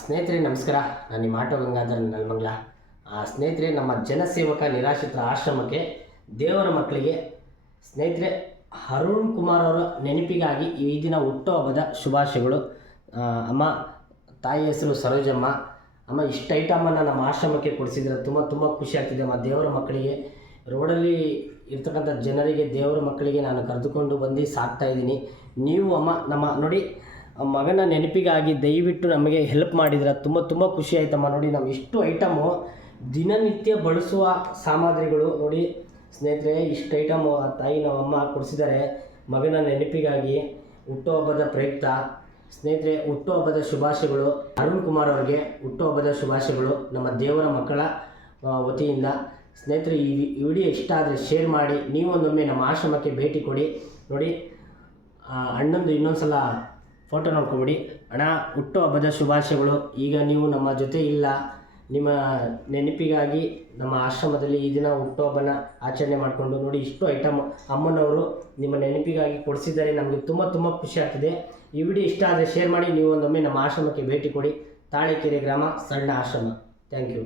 ಸ್ನೇಹಿತರೆ ನಮಸ್ಕಾರ. ನಾನು ನಿಮ್ಮ ಆಟೋ ಗಂಗಾಧರ್ ನೆಲಮಂಗಲ. ಸ್ನೇಹಿತರೆ, ನಮ್ಮ ಜನಸೇವಕ ನಿರಾಶ್ರಿತರ ಆಶ್ರಮಕ್ಕೆ ದೇವರ ಮಕ್ಕಳಿಗೆ ಸ್ನೇಹಿತರೆ ಅರುಣ್ ಕುಮಾರ್ ಅವರ ನೆನಪಿಗಾಗಿ ಈ ದಿನ ಹುಟ್ಟುಹಬ್ಬದ ಶುಭಾಶಯಗಳು. ಅಮ್ಮ, ತಾಯಿ ಹೆಸರು ಸರೋಜಮ್ಮ. ಅಮ್ಮ, ಇಷ್ಟು ಐಟಮನ್ನು ನಮ್ಮ ಆಶ್ರಮಕ್ಕೆ ಕೊಡಿಸಿದ್ರೆ ತುಂಬ ಖುಷಿ ಆಗ್ತಿದೆ ಅಮ್ಮ. ದೇವರ ಮಕ್ಕಳಿಗೆ ರೋಡಲ್ಲಿ ಇರ್ತಕ್ಕಂಥ ಜನರಿಗೆ, ದೇವರ ಮಕ್ಕಳಿಗೆ ನಾನು ಕರೆದುಕೊಂಡು ಬಂದು ಸಾಕ್ತಾಯಿದ್ದೀನಿ. ನೀವು ಅಮ್ಮ, ನಮ್ಮ ನೋಡಿ ಮಗನ ನೆನಪಿಗಾಗಿ ದಯವಿಟ್ಟು ನಮಗೆ ಹೆಲ್ಪ್ ಮಾಡಿದ್ರೆ ತುಂಬ ಖುಷಿ ಆಯ್ತಮ್ಮ. ನೋಡಿ, ನಾವು ಇಷ್ಟು ಐಟಮು ದಿನನಿತ್ಯ ಬಳಸುವ ಸಾಮಗ್ರಿಗಳು ನೋಡಿ ಸ್ನೇಹಿತರೆ. ಇಷ್ಟು ಐಟಮು ಆ ತಾಯಿ ನಮ್ಮಮ್ಮ ಕೊಡಿಸಿದ್ದಾರೆ ಮಗನ ನೆನಪಿಗಾಗಿ ಹುಟ್ಟುಹಬ್ಬದ ಪ್ರಯುಕ್ತ. ಸ್ನೇಹಿತರೆ, ಹುಟ್ಟುಹಬ್ಬದ ಶುಭಾಶಯಗಳು. ಅರುಣ್ ಕುಮಾರ್ ಅವರಿಗೆ ಹುಟ್ಟುಹಬ್ಬದ ಶುಭಾಶಯಗಳು ನಮ್ಮ ದೇವರ ಮಕ್ಕಳ ವತಿಯಿಂದ. ಸ್ನೇಹಿತರೆ, ಈ ವಿಡಿಯೋ ಇಷ್ಟ ಆದರೆ ಶೇರ್ ಮಾಡಿ. ನೀವೊಂದೊಮ್ಮೆ ನಮ್ಮ ಆಶ್ರಮಕ್ಕೆ ಭೇಟಿ ಕೊಡಿ. ನೋಡಿ, ಅಣ್ಣಂದು ಇನ್ನೊಂದು ಸಲ ಫೋಟೋ ನೋಡ್ಕೊಂಬಿಡಿ. ಅಣ್ಣ, ಹುಟ್ಟುಹಬ್ಬದ ಶುಭಾಶಯಗಳು. ಈಗ ನೀವು ನಮ್ಮ ಜೊತೆ ಇಲ್ಲ, ನಿಮ್ಮ ನೆನಪಿಗಾಗಿ ನಮ್ಮ ಆಶ್ರಮದಲ್ಲಿ ಈ ದಿನ ಹುಟ್ಟುಹಬ್ಬನ ಆಚರಣೆ ಮಾಡಿಕೊಂಡು ನೋಡಿ ಇಷ್ಟು ಐಟಮ್ ಅಮ್ಮನವರು ನಿಮ್ಮ ನೆನಪಿಗಾಗಿ ಕೊಡಿಸಿದ್ದಾರೆ. ನಮಗೆ ತುಂಬ ಖುಷಿ ಆಗ್ತಿದೆ. ಈ ವಿಡಿಯೋ ಇಷ್ಟ ಆದರೆ ಶೇರ್ ಮಾಡಿ. ನೀವು ಒಂದೊಮ್ಮೆ ನಮ್ಮ ಆಶ್ರಮಕ್ಕೆ ಭೇಟಿ ಕೊಡಿ. ತಾಳೆಕೆರೆ ಗ್ರಾಮ, ಸಣ್ಣ ಆಶ್ರಮ. Thank you.